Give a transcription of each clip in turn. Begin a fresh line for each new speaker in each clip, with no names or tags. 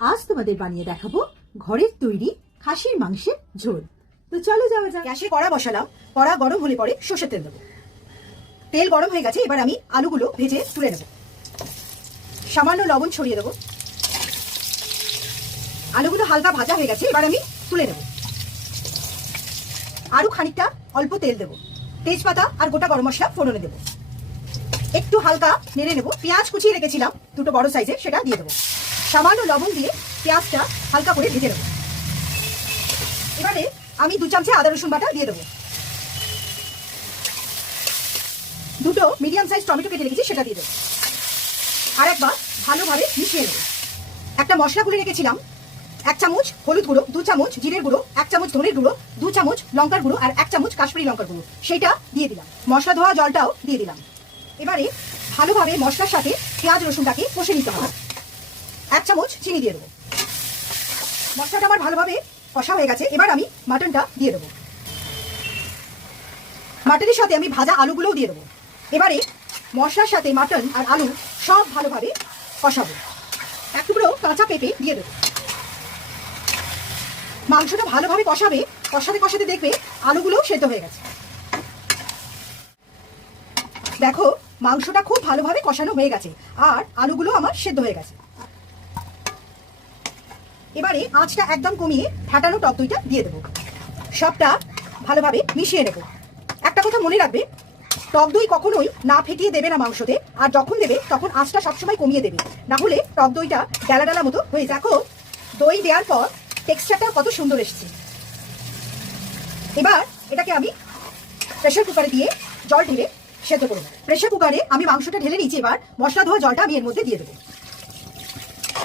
আজ তোমাদের বানিয়ে দেখাবো ঘরের তৈরি খাসির মাংসের ঝোল। তো চলো যাওয়া যাক।
গ্যাসে কড়া বসালাম, কড়া গরম হলে পরে সর্ষের তেল দেবো। তেল গরম হয়ে গেছে, এবার আমি আলুগুলো ভেজে তুলে নেব। সামান্য লবণ ছড়িয়ে দেবো। আলুগুলো হালকা ভাজা হয়ে গেছে, এবার আমি তুলে নেব। আরও খানিকটা অল্প তেল দেবো। তেজপাতা আর গোটা গরম মশলা ফোড়নে দেবো। একটু হালকা নেড়ে নেব। পেঁয়াজ কুচিয়ে রেখেছিলাম, দুটো বড় সাইজের, সেটা দিয়ে দেবো। সামান্য লবণ দিয়ে পেঁয়াজটা হালকা করে ভেজে দেবো এবারে আমি দু চামচে আদা, রসুন বাটা দিয়ে দেবো। দুটো মিডিয়াম সাইজ টমেটো কেটে রেখেছি, সেটা দিয়ে দেবো। আর একবার ভালোভাবে মিশিয়ে নেব। একটা মশলা গুলে রেখেছিলাম, এক চামচ হলুদ গুঁড়ো, দু চামচ জিরের গুঁড়ো, এক চামচ ধনের গুঁড়ো, দু চামচ লঙ্কার গুঁড়ো আর এক চামচ কাশ্মীরি লঙ্কার গুঁড়ো, সেটা দিয়ে দিলাম। মশলা ধোয়া জলটাও দিয়ে দিলাম। এবারে ভালোভাবে মশলার সাথে পেঁয়াজ, রসুনটাকে কষে নিতে হবে। এক চামচ চিনি দিয়ে দেবো। মশলাটা আমার ভালোভাবে কষা হয়ে গেছে। এবার আমি মাটনটা দিয়ে দেবো। মাটনের সাথে আমি ভাজা আলুগুলোও দিয়ে দেবো। এবারে মশলার সাথে মাটন আর আলু সব ভালোভাবে কষাবো। এক টুকরো কাঁচা পেঁপে দিয়ে দেবো। মাংসটা ভালোভাবে কষাবে, কষাতে কষাতে দেখবে আলুগুলোও সেদ্ধ হয়ে গেছে। দেখো, মাংসটা খুব ভালোভাবে কষানো হয়ে গেছে। আর আলুগুলো আমার সেদ্ধ হয়ে গেছে। এবারে আঁচটা একদম কমিয়ে ফাটানো টক দইটা দিয়ে দেবো। সবটা ভালোভাবে মিশিয়ে নেব। একটা কথা মনে রাখবে, টক দই কখনোই না ফেটিয়ে দেবে না মাংসতে, আর যখন দেবে তখন আঁচটা সবসময় কমিয়ে দেবে। না হলে টক দইটা ডালা ডালা মতো হয়ে দেখো, দই দেওয়ার পর টেক্সচারটা কত সুন্দর এসেছে। এবার এটাকে আমি প্রেশার কুকারে দিয়ে জল ঢেলে সেদ্ধ করব প্রেশার কুকারে আমি মাংসটা ঢেলে নিয়েছি, এবার মশলা ধোয়া জলটা আমি এর মধ্যে দিয়ে দেবো।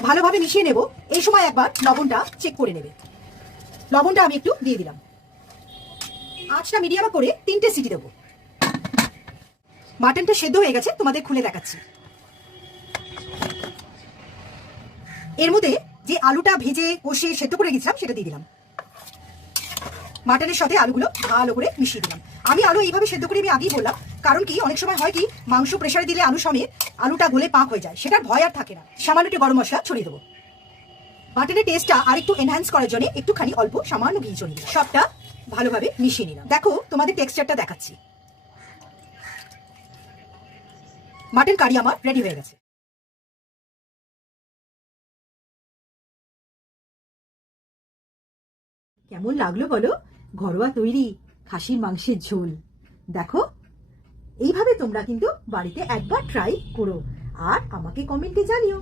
ভালোভাবে মিশিয়ে নেব। এই সময় একবার লবণটা চেক করে নেবে। লবণটা আমি একটু দিয়ে দিলাম। আঁচটা মিডিয়াম করে তিনটে সিটি দেবো। মাটনটা সেদ্ধ হয়ে গেছে, তোমাদের খুলে দেখাচ্ছি। এর মধ্যে যে আলুটা ভেজে, কষে, সেদ্ধ করে গেছিলাম সেটা দিয়ে দিলাম। মাটনের সাথে আলুগুলো ভালো করে মিশিয়ে দিলাম। আমি আলু এইভাবে সেদ্ধ করে আমি আগেই বললাম কারণ কি, অনেক সময় হয় কি, মাংস প্রেশারে দিলে আলু সমেত আলুটা গলে পাক হয়ে যায়। সেটার ভয় আর থাকে না। সামান্য একটু গরম মশলা ছড়িয়ে দেবো। মাটনের টেস্টটা আর একটু এনহ্যান্স করার জন্য একটুখানি অল্প সামান্য ঘি ছড়িয়ে সবটা ভালোভাবে মিশিয়ে নিলাম। দেখো, তোমাদের টেক্সচারটা দেখাচ্ছি। মাটন কারি আমার রেডি হয়ে গেছে।
কেমন লাগল বলো? ঘরোয়া তৈরি খাসির মাংসের ঝোল। দেখো এইভাবে তোমরা কিন্তু বাড়িতে একবার ট্রাই করো। আর আমাকে কমেন্টে জানিও।